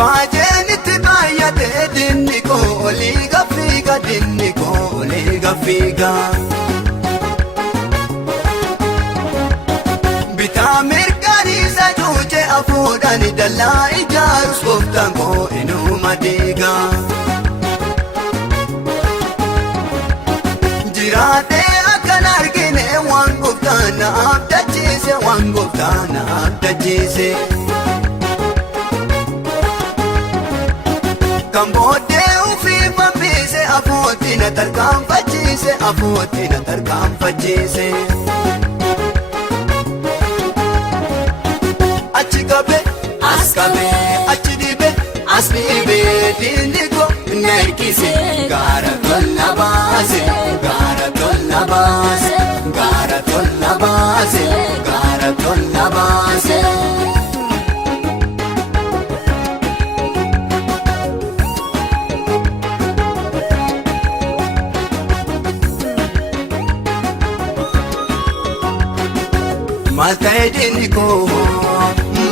Ifaajenitti baay'atee dinni koo olii gaffiiga dinni koo olii gaffiiga. Bitaa mirganiisa cuucee afuudhani dallaa ijaarus gooftaan koo inuma diiga. Jiraatee akkan argine waan gooftaan na abdachiise waan gooftaan na abdachiise. Kan booddee ufii fambise afooti na tarkaanfachiise afooti na tarkaanfachiise. Achi qabe as qabe achi dhibe as dhibe dinni koo na hirkise gaara tola baase gaara tola baase gaara tola baase gaara tola baase. Maal ta'e dinni koo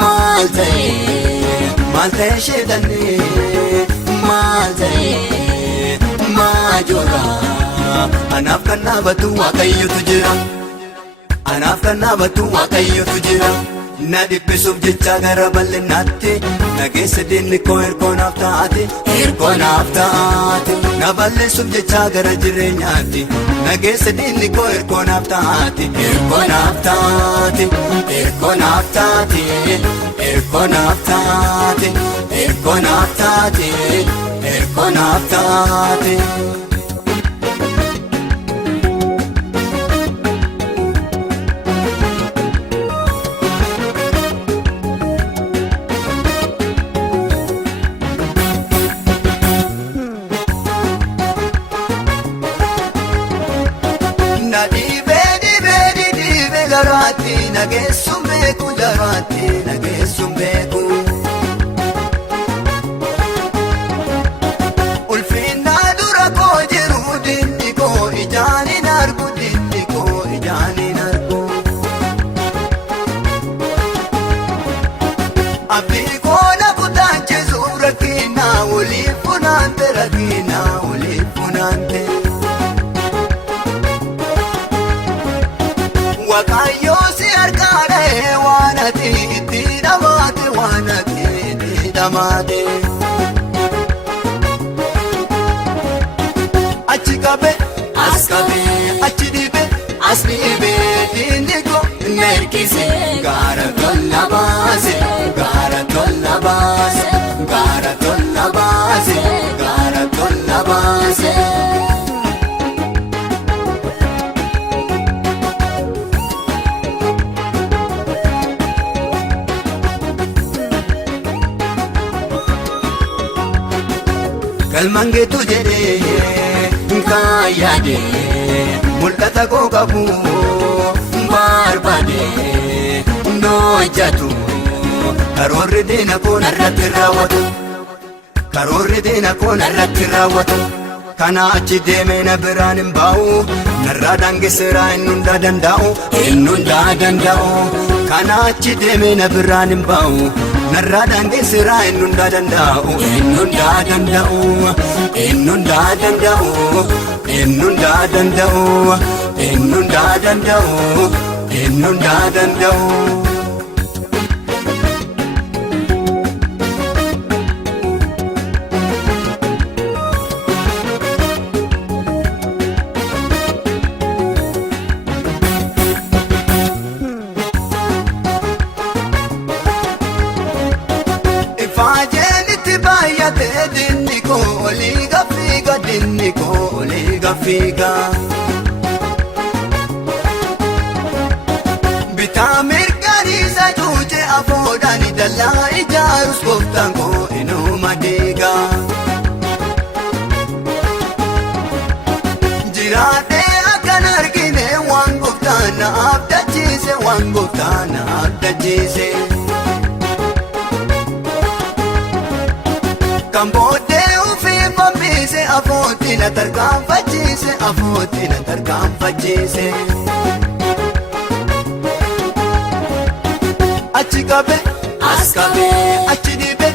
maal ta'e sheedannee maal ta'e maajora. Anaaf kan dhaabatu Waaqayyotu jira anaaf kan dhaabatu Waaqayyotu jira. Na dhiphisuuf jecha gara bal'inaatti na geesse dinni koo hirkoo naaf taate hirkoo naaf taate. Na balleessuuf jecha gara jireenyaatti na geesse dinni koo hirkoo naaf taate hirkoo naaf taate hirkoo naaf taate hirkoo naaf taate hirkoo naaf taate hirkoo naaf taate. Nageessum beeku jaraatti nageessum beeku. Ulfinna dura koo jiru dinni koo ijaan hin argu dinni koo ijaan hin argu. Abdii koo na kutaachisu rakkina waliif funaante rakkina waliif funaante. Waaqayyoo si harkaadhee waan ati itti dhamaate waan ati itti dhamaate. Achi qabe as qabe achi dhibe as dhibe dinni koo na hirkise gaara tola baase gaara tola baase gaara tola baase gaara tola baase. Galmangeetu jedhee kaayyaade mul'ata koo qabu barbaade noojjatu. Karoorri diina koo narratti raawwatu karoorri diina koo narratti raawwatu. Kana achi deemee na biraan hin baa'u narraa daangesseeraa inni hundaa danda'u inni hundaa danda'u. Kana achi deemee na biraan hin baa'u narraa daangesseeraa inni hundaa danda'u inni hundaa danda'u inni hundaa danda'u inni hundaa danda'u inni hundaa danda'u inni hundaa danda'u. Dinni koo olii gaffiiga dinni koo olii gaffiiga. Bitaa mirganiisa cuucee afuudhani dallaa ijaarus gooftaan koo inuma diiga. Jiraatee akkan argine waan gooftaan na abdachiise waan gooftaan na abdachiise. Kan booddee ufii fambise afooti na tarkaanfachiise afooti na tarkaanfachiise. Achi qabe as qabe achi dhibe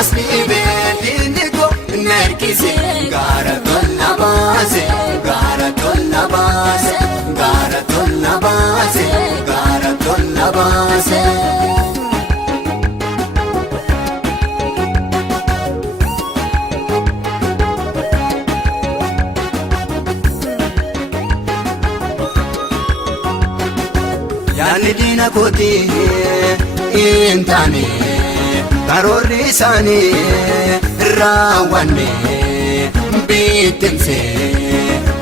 asliibe diiniko nerkise gaara tolna baase gaara tolna baase gaara tolna baase gaara tolna baase. Yaanni diina kooti hin taane karoorri isaanii raawwanne bittinse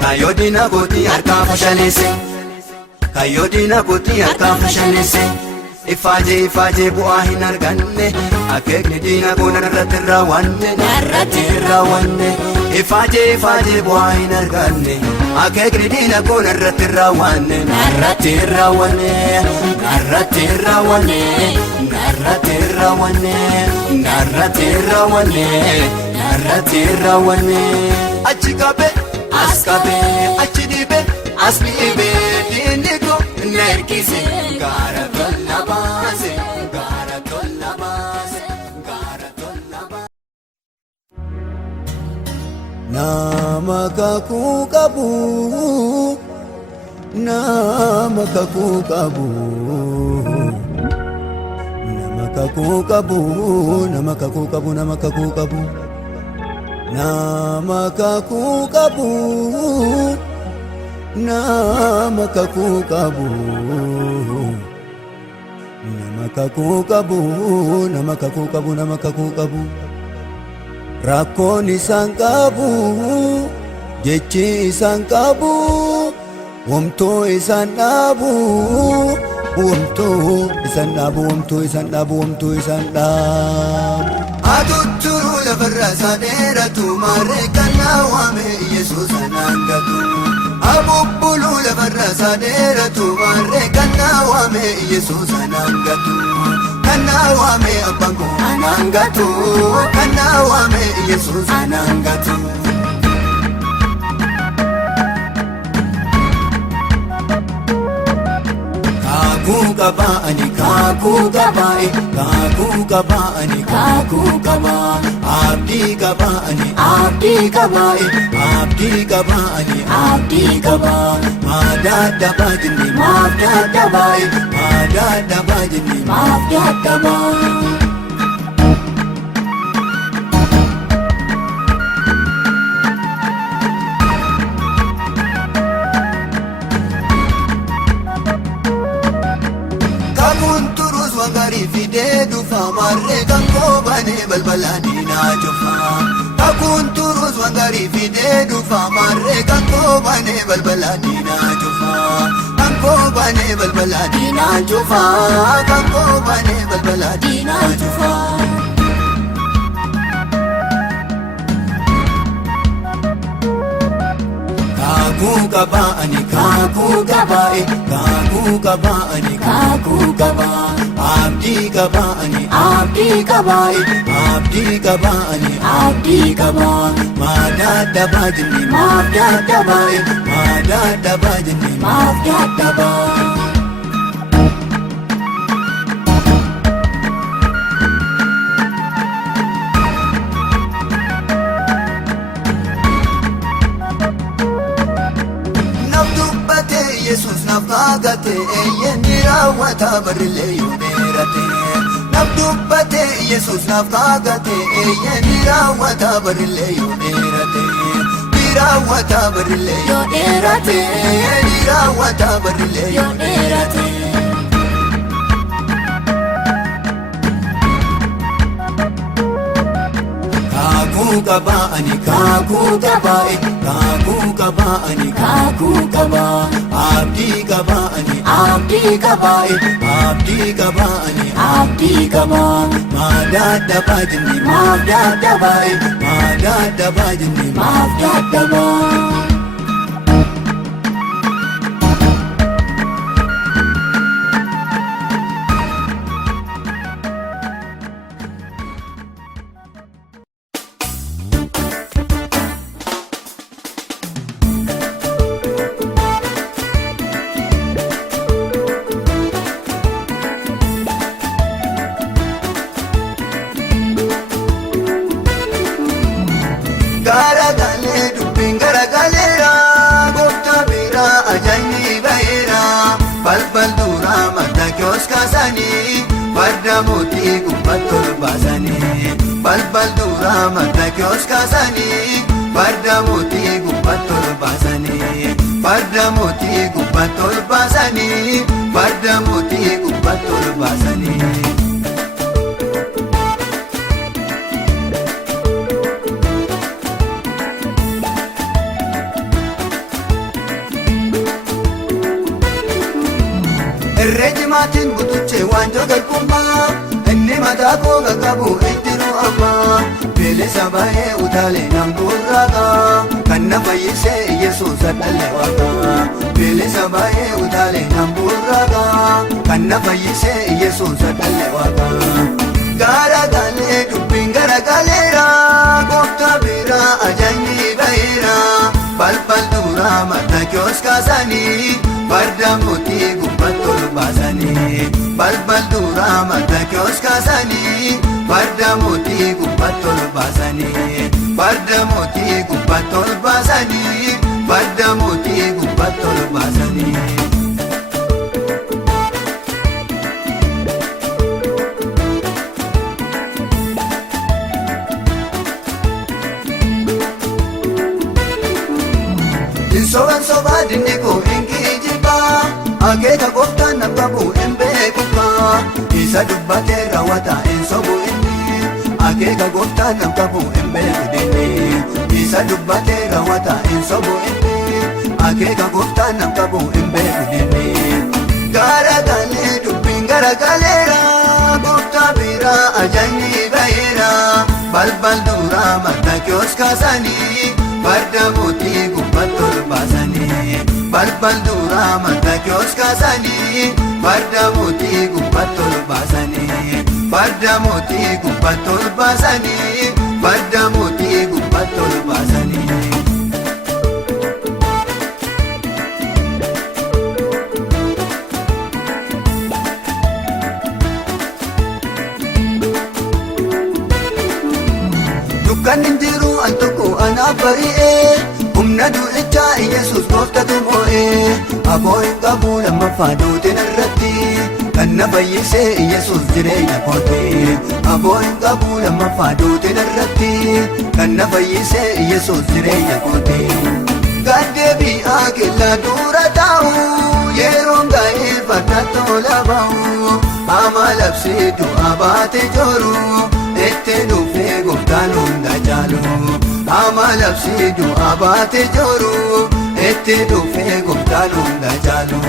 kayyoo diina kooti harkaan fashaleesse kayyoo diina kooti harkaan fashaleesse ifaajee bu'aa hin arganne akeekni diina koo narratti raawwanne ifaajee bu'aa hin arganne akeekni diina koo narratti raawwanne narratti raawwanne narratti raawwanne narratti raawwanne narratti raawwanne narratti raawwanne achi qabe as qabe achi dhibe as dhibe diinni koo nerkise gaara tolna baase gaara tolna baase gaara tolna baase. Nama kakuu qabu nama kakuu qabu nama kakuu qabu nama kakuu qabu nama kakuu qabu nama kakuu qabu nama kakuu qabu nama kakuu qabu nama kakuu qabu nama kakuu qabu. Rakkoon isaan qabu jechi isaan qabu wamtoo isaan dhaabu wamtoo isaan dhaabu wamtoo isaan dhaabu wamtoo isaan dhaabu. Atutturuu lafarraa isaa dheeratu maarree kan naawwame Yesuus anaan gatu. Abubbuluu lafarraa isaa dheeratu maarree kan naawwame Yesuus anaan gatu. Kan naawwame abbaan koo anaan gatu kan naawwame Yesuus anaan gatu. Kaakuu qabaa ani kaakuu qabaa kaakuu qabaa ani kaakuu qabaa abdii qabaa ani abdii qabaa abdii qabaa ani abdii qabaa maadaadha baajinni maadaadha baay'ee maadaadha baajinni maadaadha baay'ee. Fidee dhufa marree kan koobane balbala diinaa cufa. Kakuun turuus waan gaarii fidee dhufa marree kan koobane balbala diinaa cufa. Kan koobane balbala diinaa cufa. Kan koobane balbala diinaa cufa. Kaakuu qabaa ani kaakuu qabaa kaakuu qabaa ani kaakuu qabaa abdii qabaa ani abdii qabaa abdii qabaa ani abdii qabaa maadaadha baajinni maadaadha baay'ee maadaadha baajinni maadaadha baay'ee. Yesuus naaf kaagate eenyuun raawwata barillee yoo dheerate. Naaf dubbate Yesuus naaf kaagate eenyuun raawwata barillee yoo dheerate. Raawwata barillee yoo dheerate. Raawwata barillee yoo dheerate. Kaakuu qabaa ani kaakuu qabaa kaakuu qabaa ani kaakuu qabaa abdii qabaa ani abdii qabaa abdii qabaa ani abdii qabaa maadaadha baajinni maadaadha baay'ee maadaadha baajinni maadaadha baay'ee. kaasanii farda mootii gubbatti ol baasanii balbal duraa Mardokiyoos kaasanii farda mootii gubbatti ol baasanii farda mootii gubbatti ol baasanii farda mootii gubbatti ol baasanii. Irreejimaatiin butuchee waan jogarkummaa inni mataa koo qaqqabu ittiin amma bilisa baay'ee utaalee nan gurraaqa kan na fayyisee Yesuus addalee waaqa bilisa baay'ee utaalee nan gurraaqa kan na fayyisee Yesuus addalee waaqa. Garagalee dubbiin garagaleera gooftaa biraa ajaa'ibni baheera balbal duraa Mardokiyoos kaasanii farda mootii gubbatti ol baasanii balbal duraa Mardokiyoos kaasanii farda mootii gubbatti ol baasanii farda mootii gubbatti ol baasanii farda mootii gubbatti ol baasanii. Soban sobaa dinni koo hin kijibaa akeeka gooftaan nan qabu hin beekukaa isa dubbatee raawwata hin sobu inni akeeka gooftaan nan qabu hin beeku dinni isa dubbatee raawwata hin sobu inni akeeka gooftaan nan qabu hin beeku dinni. Garagalee dubbiin garagaleera gooftaa biraa ajaa'ibni baheera balbal duraa Mardokiyoos kaasanii farda mootii gubbatti ol baasanii balbal duraa Mardokiyoos kaasanii farda mootii gubbatti ol baasanii farda mootii gubbatti ol baasanii farda mootii gubbatti ol baasanii. Dukkan hin jiru an tokko anaaf bari'ee humna du'ichaa Yesuus gooftatu moo'ee aboo hin qabu lammaffaa duutiin irratti kan na fayyisee Yesuus jireenya kooti aboo hin qabu lammaffaa duutiin irratti kan na fayyisee Yesuus jireenya kooti. Gaddeebi'aa killa dura taa'u yeroon ga'ee farda tola ba'u ama labsii du'a baate jooru itti dhufee gooftaan hunda caalu ama labsii du'a baate jooru itti dhufee gooftaan hunda caalu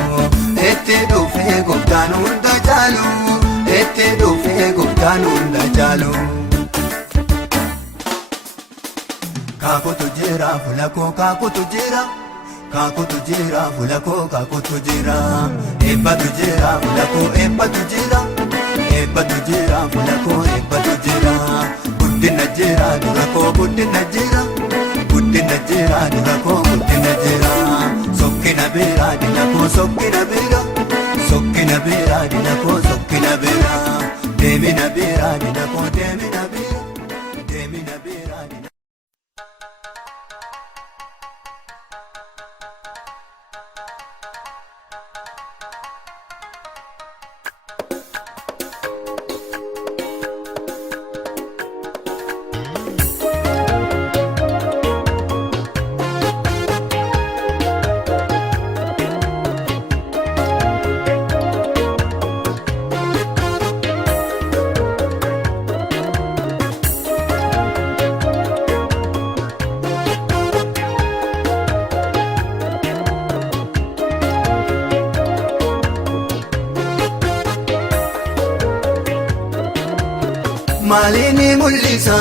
itti dhufee gooftaan hunda caalu itti dhufee gooftaan hunda caalu. Kaakutu jira fuula koo kaakutu jira kaakutu jira fuula koo kaakutu jira eebbatu jira fuula koo eebbatu jira eebbatu jira fuula koo eebbatu jira guddina jira dura koo guddina jira guddina jira dura koo guddina jira sokkina beera dina koo sokkina beera sokkina beera dina koo sokkina beera deemina beera dina koo deemina beera deemina beera dina. Maalini mul'isa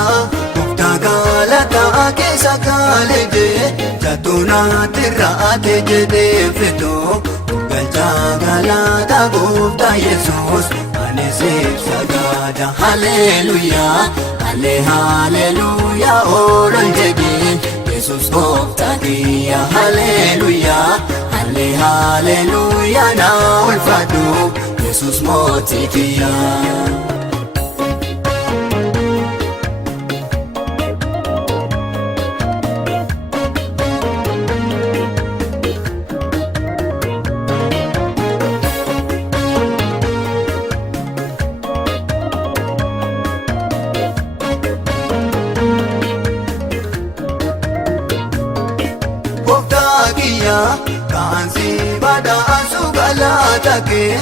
gooftaa galataa keessa kaaleje jattuunaatti raate jedhee fedhoo galchaa galataa gooftaa Yesuus ani siif sagada haleluyaa haleluyaa oolan jedheen Yesuus gooftaa kiyya haleluyaa haleluyaa na ulfaadhu Yesuus mootii kiyya. kee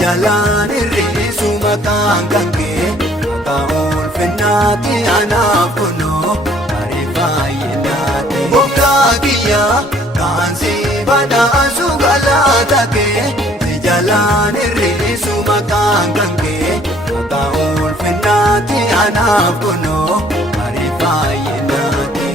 jalaan hir'isu maqaan kan kee maqaa ulfinnaati anaaf kunoo barii fayyinaati gooftaa kiyya kan si badhaasu galata kee jalaan hir'isu maqaan kan kee maqaa ulfinnaati anaaf kunoo barii fayyinaati.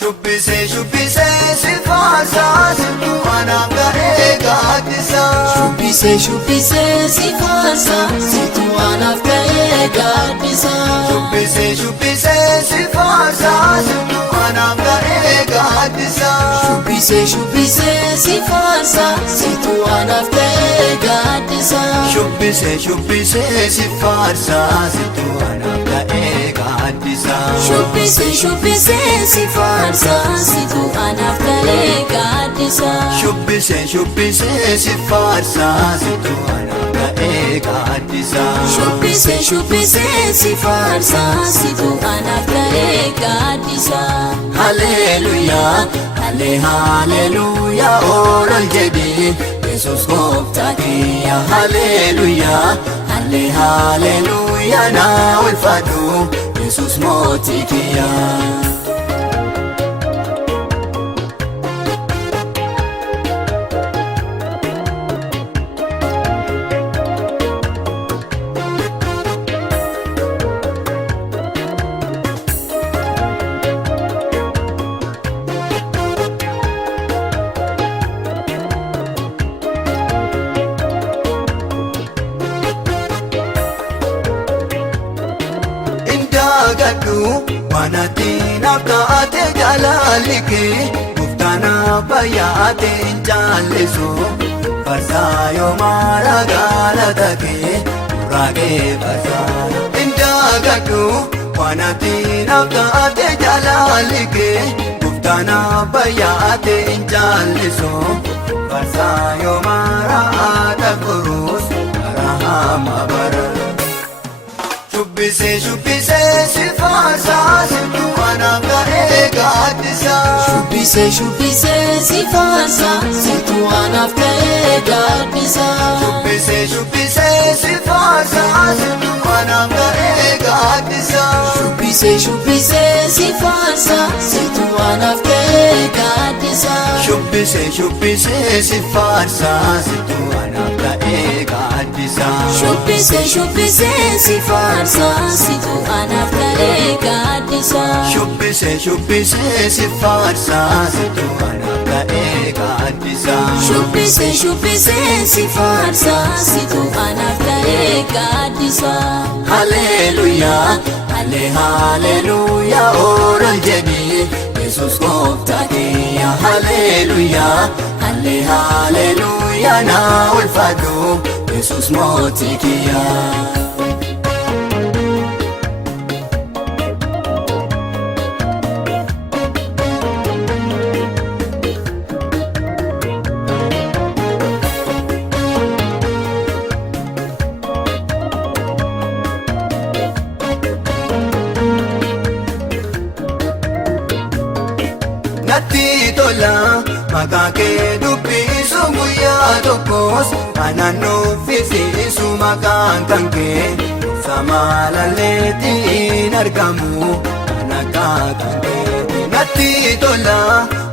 Shubbisee shubbisee si faarsaa situ anaaf ga'ee gaaddisaa. Shubbisee shubbisee si faarsaa situ anaaf ga'ee gaaddisaa. Shubbisee shubbisee si faarsaa situ anaaf ga'ee gaaddisaa. Shubbisee shubbisee si faarsaa situ anaaf ga'ee gaaddisaa. Shubbisee shubbisee si faarsaa situ anaaf ga'ee gaaddisaa. Shubbisee shubbisee si faarsaa situ anaaf ga'ee gaaddisaa. Shubbisee shubbisee si faarsaa situ anaaf ga'ee gaaddisaa. Shubbisee shubbisee si faarsaa situ anaaf ga'ee gaaddisaa. Haleluyaa, haleluyaa oolol jedhi Yesuus gooftaa kiyya. Haleluyaa, haleluyaa naa ulfaadhu Yesuus mootii kiyya. Gaddu wanati naftaate jaalali kee gooftaana bayyaate hin jaallisu farsaa yoo maara galata kee muraagee farsaa. Gaddu wanati naftaate jaalali kee gooftaana bayyaate hin jaallisu farsaa yoo maara haadha kuruus bara hama bara. Shubbisee shubbisee si faarsaa situ anaaf ga'ee gaaddisaa. Shubbisee shubbisee si faarsaa situ anaaf ga'ee gaaddisaa. Shubbisee shubbisee si faarsaa situ anaaf ga'ee gaaddisaa. Shubbisee shubbisee si faarsaa situ anaaf ga'ee gaaddisaa. Shubbisee shubbisee si faarsaa situ anaaf ga'ee gaaddisaa. Shubbisee shubbisee si faarsaa situ anaaf ga'ee gaaddisaa. Shubbisee shubbisee si faarsaa situ anaaf ga'ee gaaddisaa. Shubbisee shubbisee si faarsaa situ anaaf ga'ee gaaddisaa. Haleluyaa, haleluyaa oolol jedhi Yesuus gooftaa kiyya. Haleluyaa, haleluyaa naa ulfaadhu Yesuus mootii kiyya. Natti tola maqaa kee dubbisu guyyaa tokkos anaan nuffisiisu maqaan kan kee samaalalleetti hin argamu kan akka kan keeti. Natti tola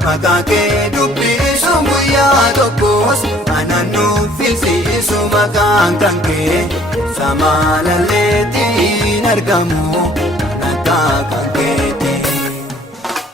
maqaa kee dubbisu guyyaa tokkos anaan nuffisiisu maqaan kan kee samaalalleetti hin argamu kan akka kan keeti.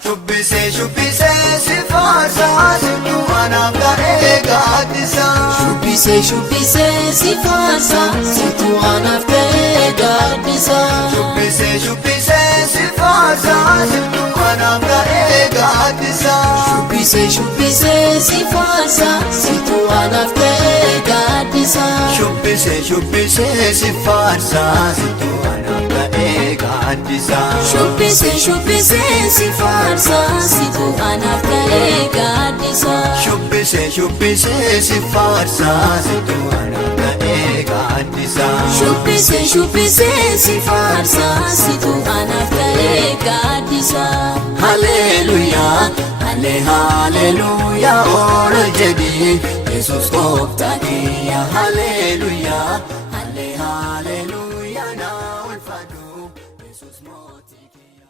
Shubbisee shubbisee si faarsaa situ anaaf ga'ee gaaddisaa. Shubbisee shubbisee si faarsaa situ anaaf ga'ee gaaddisaa. Shubbisee shubbisee si faarsaa situ anaaf ga'ee gaaddisaa. Shubbisee shubbisee si faarsaa situ anaaf ga'ee gaaddisaa. Shubbisee shubbisee si faarsaa situ anaaf ga'ee gaaddisaa. Shubbisee shubbisee si faarsaa situ anaaf ga'ee gaaddisaa. Shubbisee shubbisee si faarsaa situ anaaf ga'ee gaaddisaa. Shubbisee shubbisee si faarsaa situ anaaf ga'ee gaaddisaa. Haleluyaa, haleluyaa oolol jedhi Yesus gooftaa kiyya. Haleluyaa, haleluyaa na ulfaadhu Yesus mootii kiyya.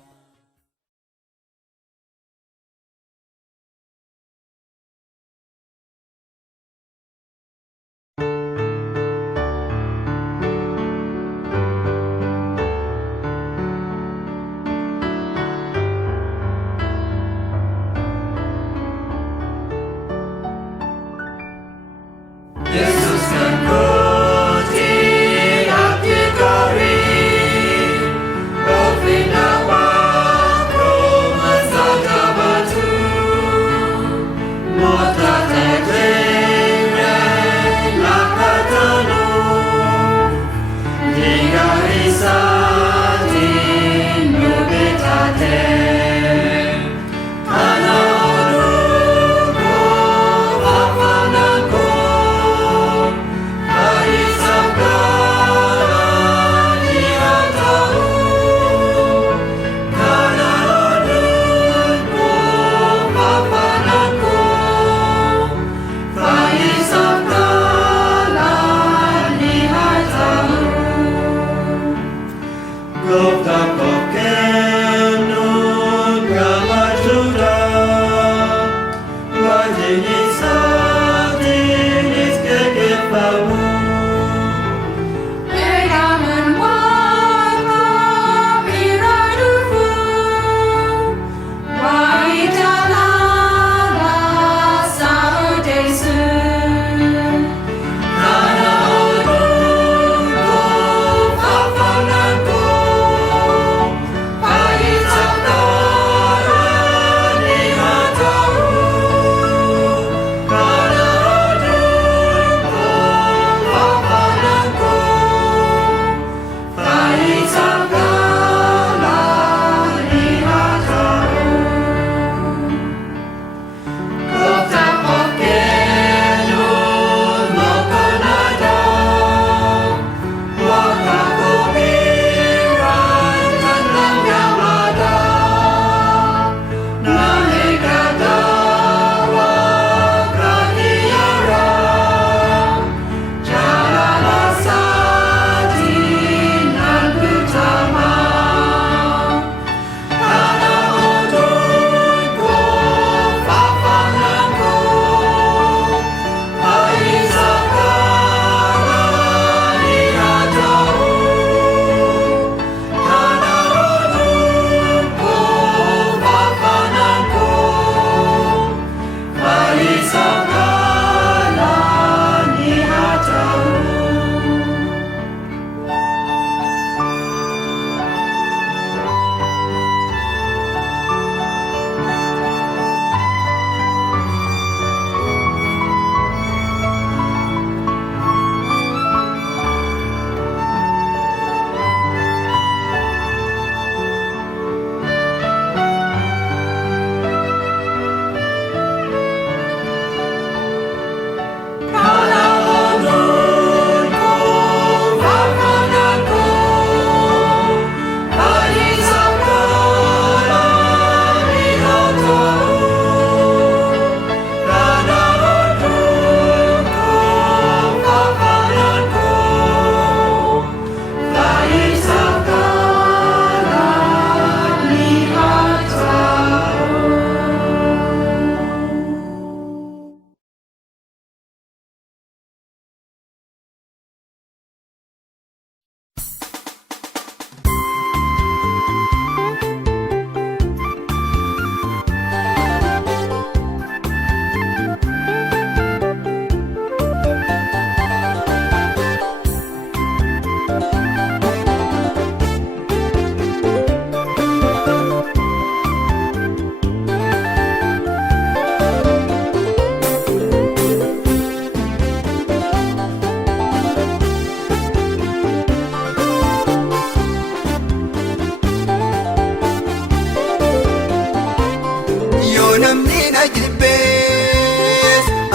Yesus kan putih abdi kari, bina waktu masa batu, mota terkena lakatanu, hingga isatin nubitate.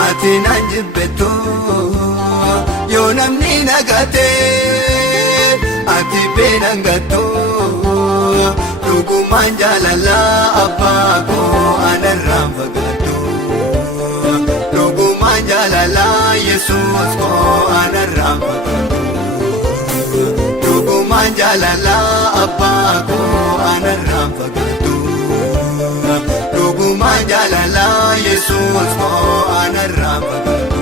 Atinan jibbetu yoo namni nagate ati benangatu dhugumaan jaalala abbaa koo anarraan fagaatu dhugumaan jaalala Yesuus koo anarraan fagaatu. Dhugumaan jaalala abbaa koo anarraan fagaatu. Dhugumaan jaalala Yesuus koo anarraan fagaatu.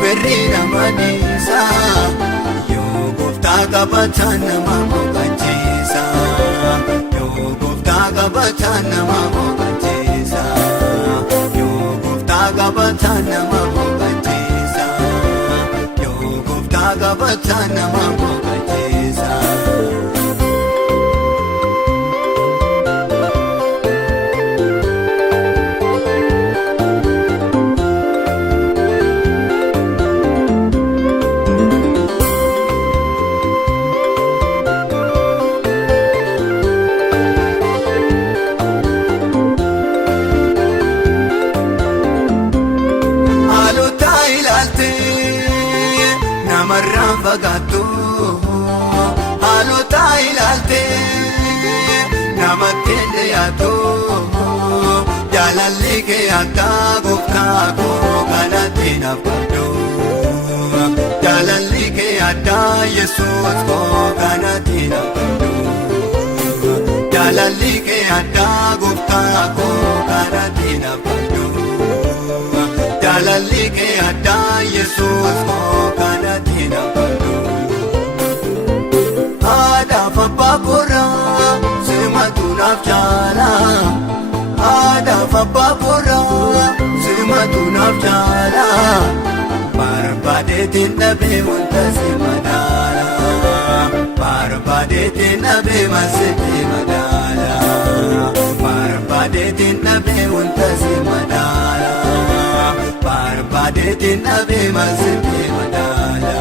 Verri nama dhiisa yoo gooftaa qabataan nama boqochiisa. Yoo gooftaa qabataan nama boqochiisa. Yoo gooftaa qabataan nama boqochiisa. Yoo gooftaa qabataan nama boqochiisa. Namarraan fagaattu haalota ilaaltee namatti dhiyaatu. Jaalalli kee akka gooftaa koo kanatti naaf qabdu. Jaalalli kee akka Yesuus koo kanatti naaf qabdu. Jaalalli kee akka gooftaa koo kanatti naaf qabdu. Jaalalli kee akka Yesuus koo kanatti naaf qabdu. Haadhaaf abbaa koraa simatu naaf jaala. Haadhaaf abbaa koraa simatu naaf jaala. Barbaadeetiin dhabee wanta si madaala. Barbaadeetiin dhabee masitti madaala. Barbaadeetiin dhabee wanta si madaala. Barbaadeetiin dhabee masitti madaala.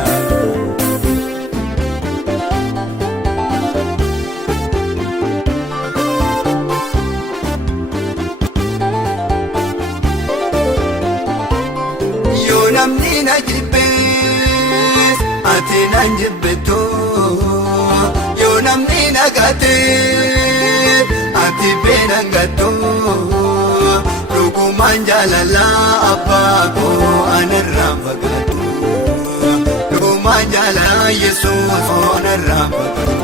Yoo namni na jibbees ati na jibbitu. Yoo namni na gatees ati beena gattu. Dhugumaan jaalala abbaa koo anarraan fagaatu. Dhugumaan jaalala Yesuus koo anarraan fagaatu.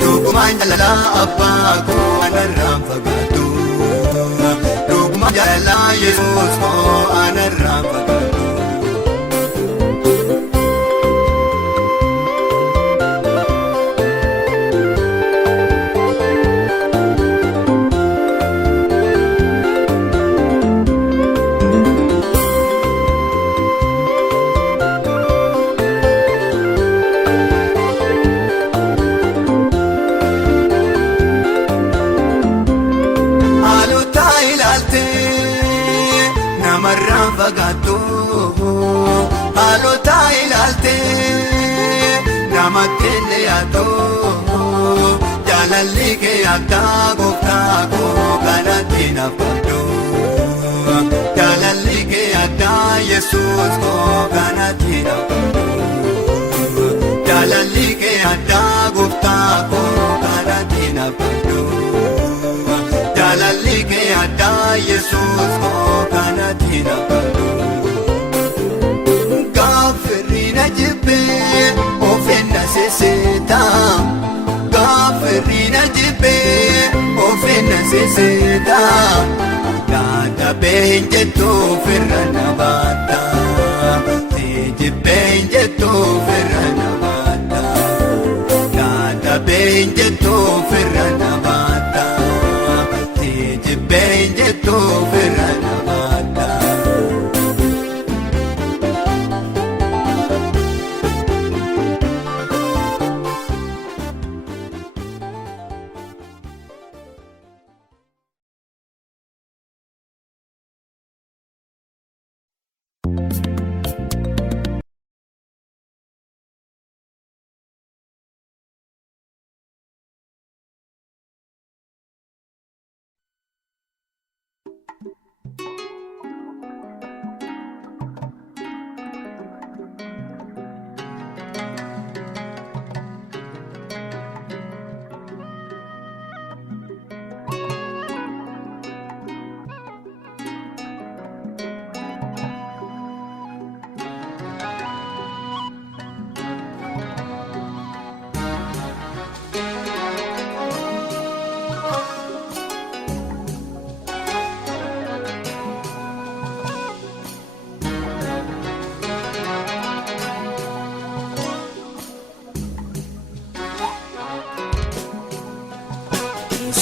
Dhugumaan jaalala abbaa koo anarraan fagaatu. Dhugumaan jaalala Yesuus koo anarraan fagaatu. Namarraan fagaattu haalota ilaaltee namatti dhiyaatu. Jaalalli kee akka gooftaa koo kanatti naaf qabdu. Jaalalli kee akka Yesuus koo kanatti naaf qabdu. Jaalalli kee akka gooftaa koo kanatti naaf qabdu. Jaalalli kee akka Yesuus koo kanatti naaf qabdu. Gaafirri na jibbee ofeenna seeseeta. Gaafirri na jibbee ofeenna seeseeta. Dadhabee hin jettu ofirra na baata. Si jibbee hin jettu ofirra na baata. Dadhabee hin jettu ofirra na baata. Si jibbee hin jettu ofirra na baata.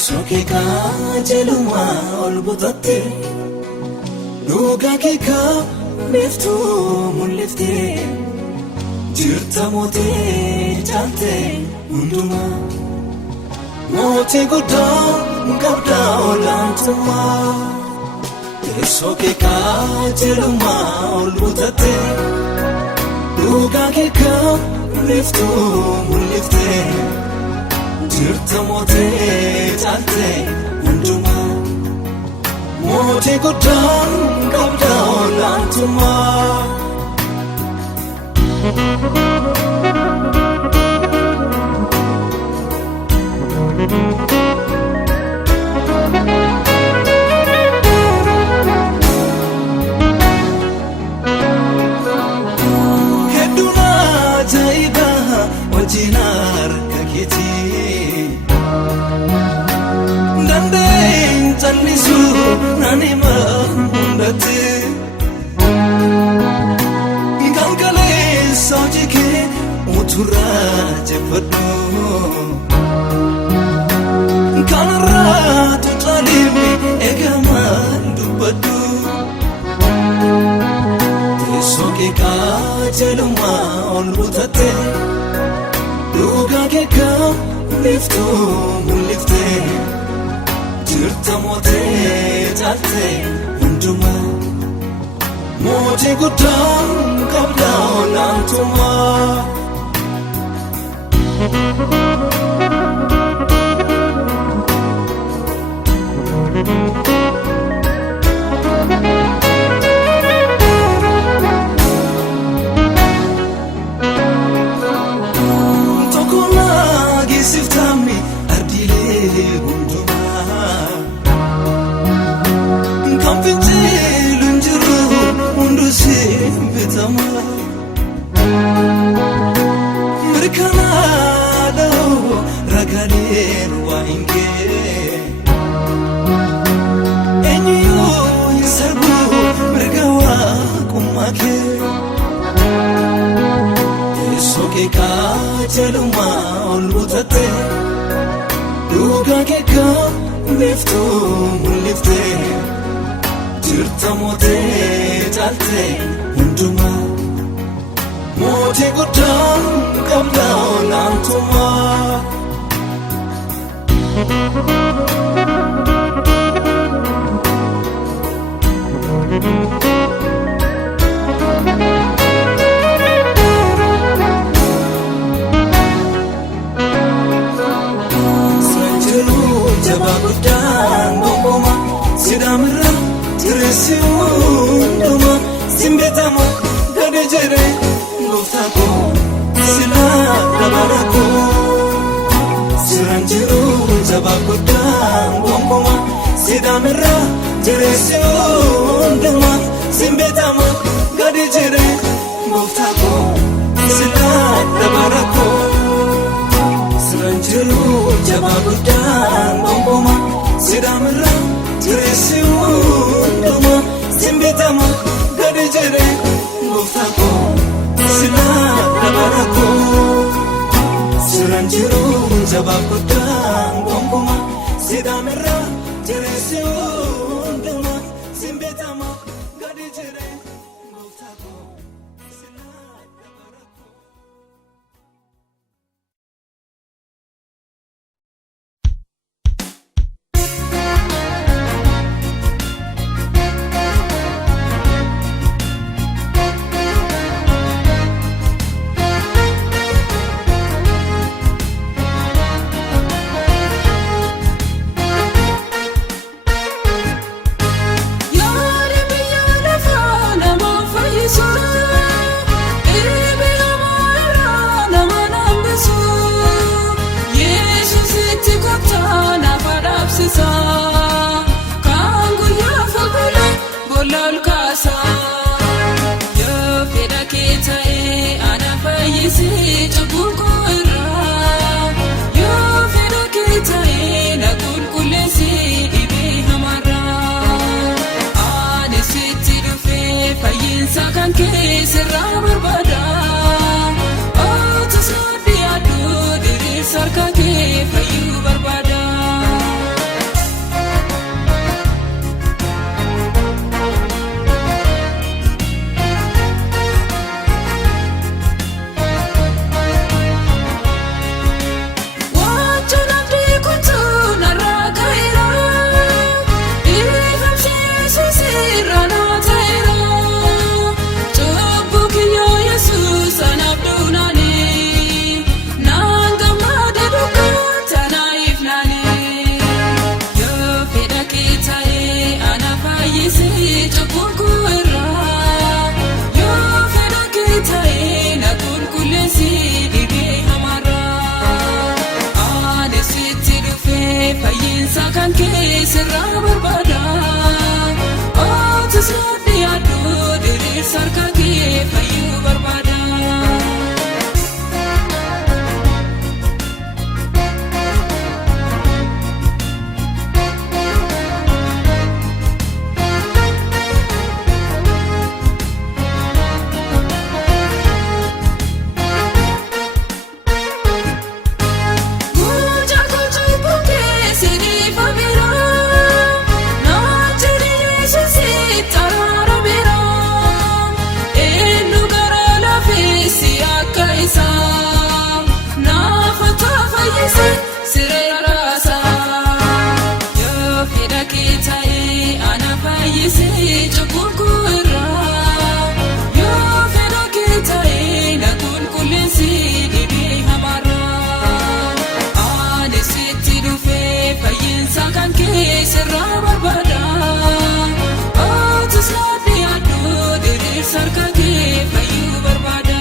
Soke ka jeluma olbutate Nuga kika miftu mulifte Jirta mote jante unduma Mote guda ngabda olantuma Soke ka jeluma olbutate Nuga kika miftu mulifte Jirta mote jante unduma Mote gudan kabda olantuma Heduna jaiba wajinar kaketi Dandain tannisu nanima hundate Gankale saujike utura jefadu Kanara tutalimi egaman dubadu Soke ka jeluma olbutate Duga keka liftu mulifte Jirta mote jate unduma Mote gudan kabda olantuma Tokona gisiftami ardile unduma Kampinti lunjuru undusi bitama Merkana do ragalir wainge Enyu yisarbu mergawa kumake Soke ka jeluma olbutate Duga keka liftu mulifte Jirta mote jate unduma Mote gudan kabda olantuma Sanjiru jaba gudan gomoma Sidamra tiresi unduma Simbetamo gadejere Goftako sila dabarako Sanjiru jaba gudan gomoma Sidamra tiresi unduma Simbetamo gadejere Goftako sila dabarako Sanjiru jaba gudan gomoma Sidamra tiresi unduma Simbetamo gadejere Goftako sila dabarako Sanjiru jaba gudan gomoma Sidamra tiresi unduma Simbetamo gadejere Goftako sila dabarako sarka ke fayu barbada fayyise siree raasa yoo fedha kee ta'e ana fayyise cubbuu yoo fedha kee ta'e na qulqulleessi dhibee hamaarraa ani sitti dhufee fayyinsa kan kee sirraa barbaada otus laadhi yaaduu diriirsa harka kee fayyuu barbaada.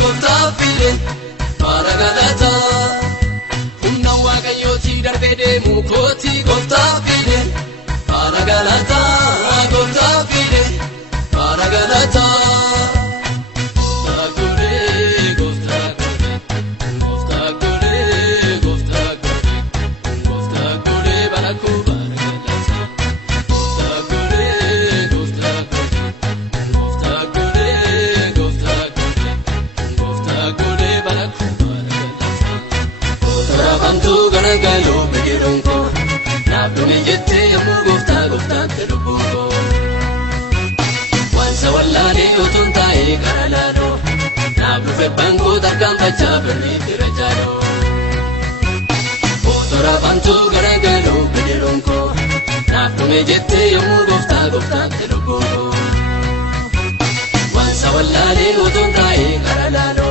Gooftaaf garagalu bidirunko Nabdumi jette yamu gofta gofta telubuko Wansa wallali utun tae garalalo Nabdu febbanko tarkan pacha berni tirajalo Otora bantu garagalu bidirunko Nabdumi jette yamu gofta gofta telubuko Wansa wallali utun tae garalalo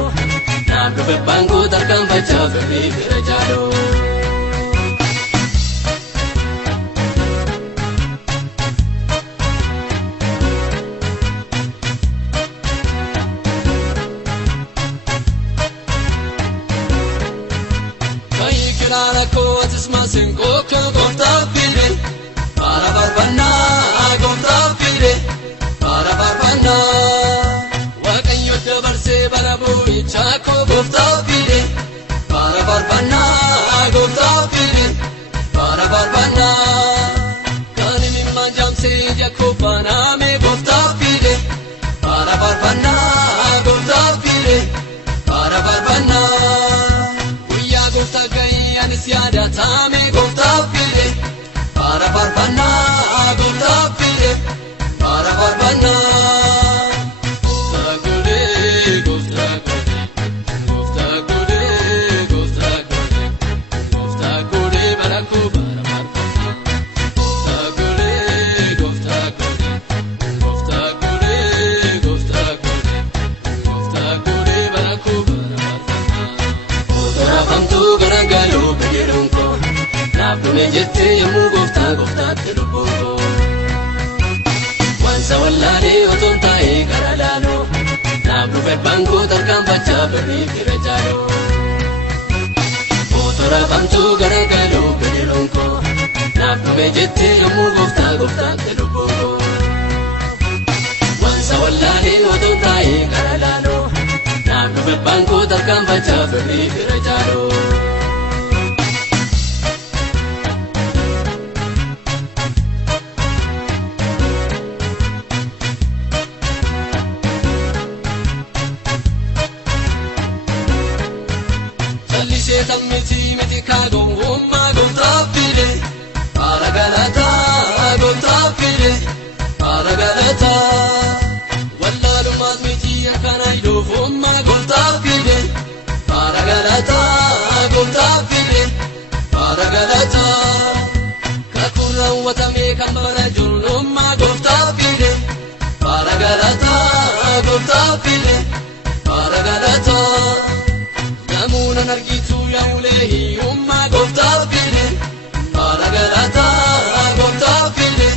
Nabdu febbanko tarkan pacha berni tirajalo Masinko gofta fide para barbanna gofta fide para barbanna Waaqayyo dabarse barabu ichako gofta fide para barbanna gofta fide para barbanna Kani mimma jamse jakobana me gofta fide para barbanna gofta fide para barbanna Uya gofta gai Siada tame gofta fide para barbanna gofta fide para barbanna gofta gode baraku para barbanna gofta gode baraku para barbanna Otora bantu garagalu bidirunko Nabdumi jette yamu gofta gofta telubuko Wansa wallali utun tae garalalo Nabdu febbanko tarkan pacha berni tirajalo Otora bantu garagalu bidirunko Nabdumi jette yamu gofta gofta telubuko Wansa wallali utun tae garalalo Nabdu febbanko tarkan pacha berni tirajalo Miti kago umma gofta fide para galata gofta fide para galata wallalu mas miti kana ido umma gofta fide para galata gofta fide para galata kakura watame kambara julumma gofta fide para galata gofta fide para galata Namuna nargitu ya ulehi umma gofta fide para galata gofta fide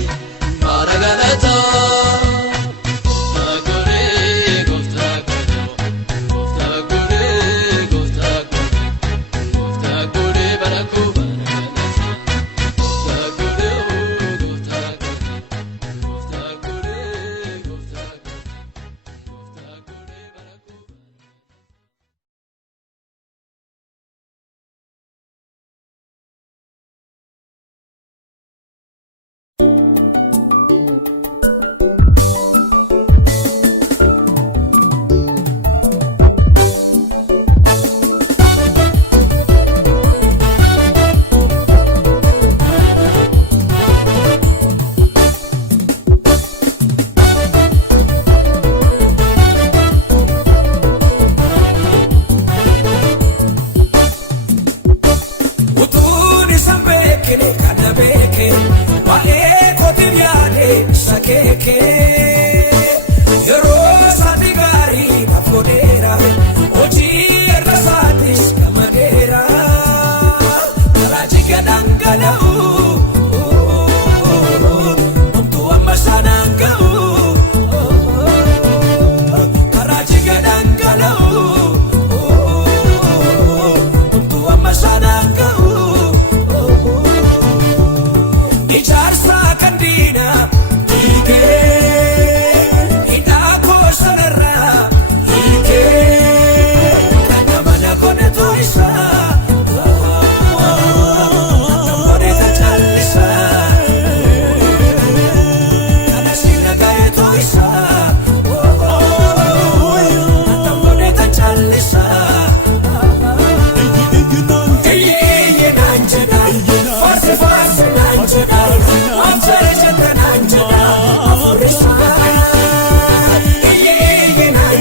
para galata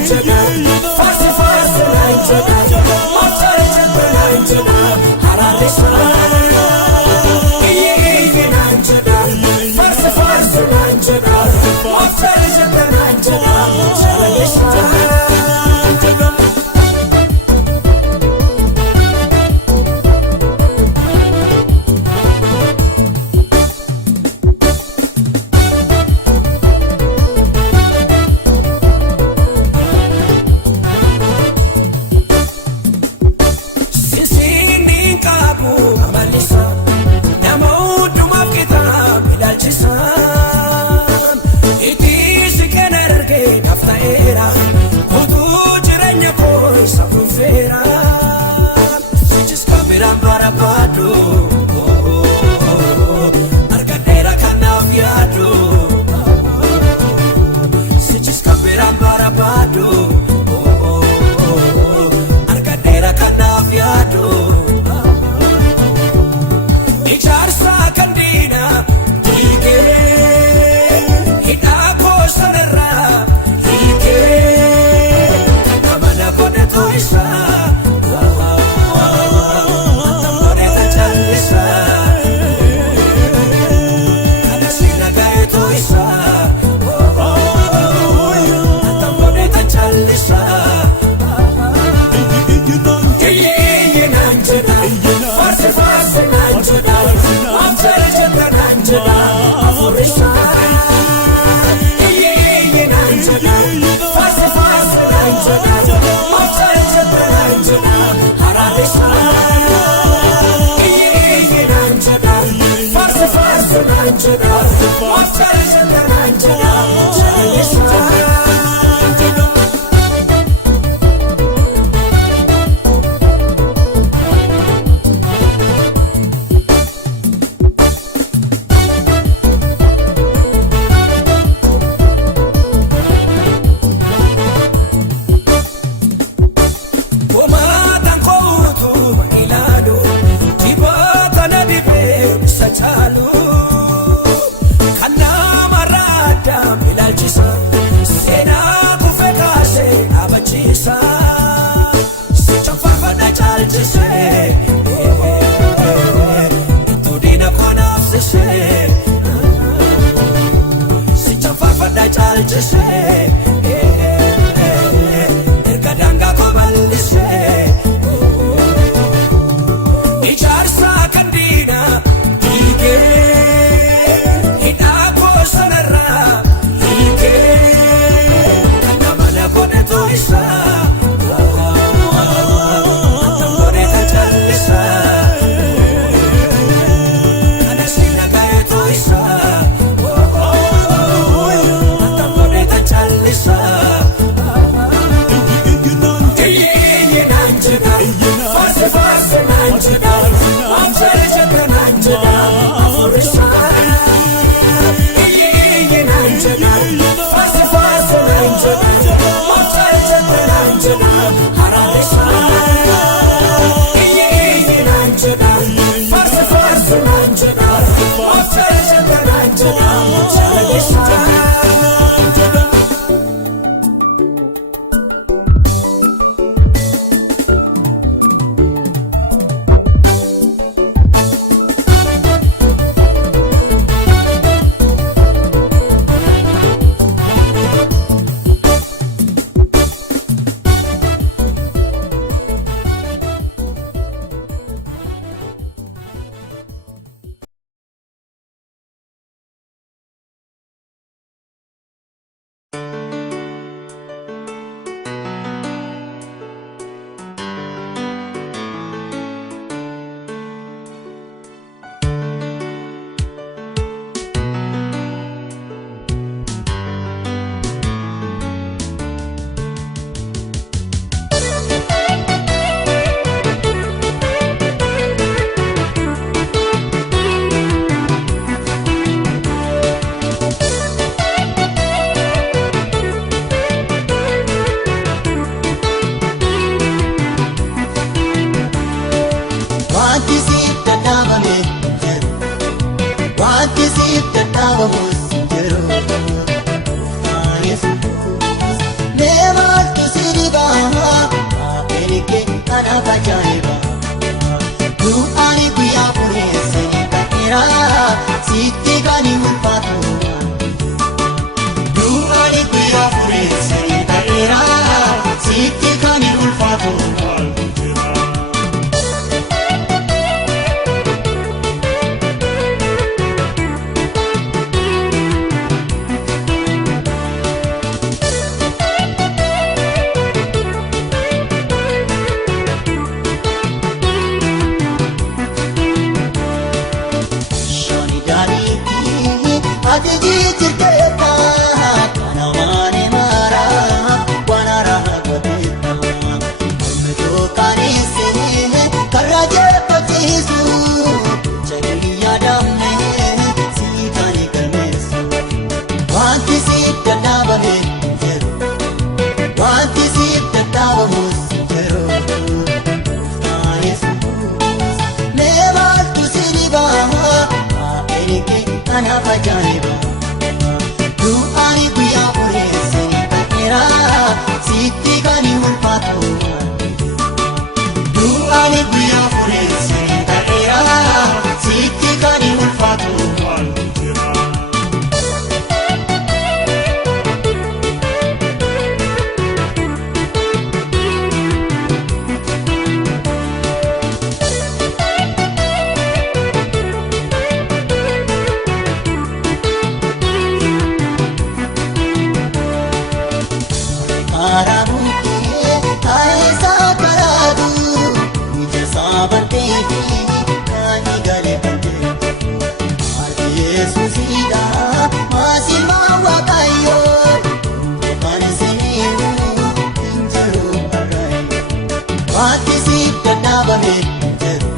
jedha farsi farsi naan jedha maftara jedha naan jedha hararisa iyyi naan jedha farsi farsi naan jedha maftara jedha naan jedha hararisa siriba erike anaaf ajaa'iba du'aani guyyaa fureessanii ta'eera sitti kan ulfaatu du'aani guyyaa fureessanii ta'eera sitti kan ulfaatu ati jijjiirteetta kana waan mara waan raawwateetta amma tokkaanise karra jeeffachiisu jedhii yaadamne si kan galmeessu wanti si dadhabame jiru wanti si dadhabamus jiru gooftaa Yesuus mee maaltu si dhibaa erike anaaf ajaa'iba du'aani guyyaa fureessanii ta'eera sitti kan ulfaatu du'aani guyyaa fureessanii ta'eera sitti kan ulfaatu Arabuke taisa karadu ija sabanteeti nani galefante ati Yesuusida masima wakayo panisenu injuru arai wati si dadhabame jeru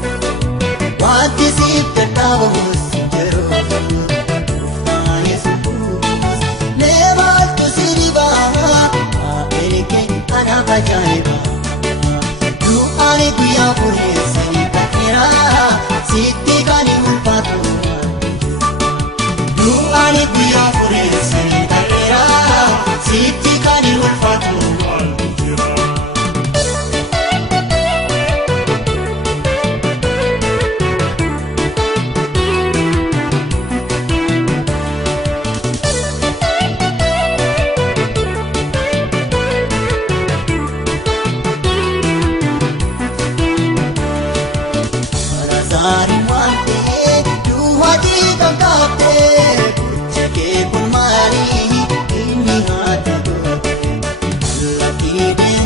wati si dadhabamus jeru gooftaa Yesuus mee maaltu si dhibaa erike anaaf ajaa'iba du'aani guyyaa fureessanii ta'eera sitti kan ulfaatu du'aani guyyaa fureessanii ta'eera sitti kan ulfaatu Sari wante duwati kakate kuchake kun mari inni hati gote laki dem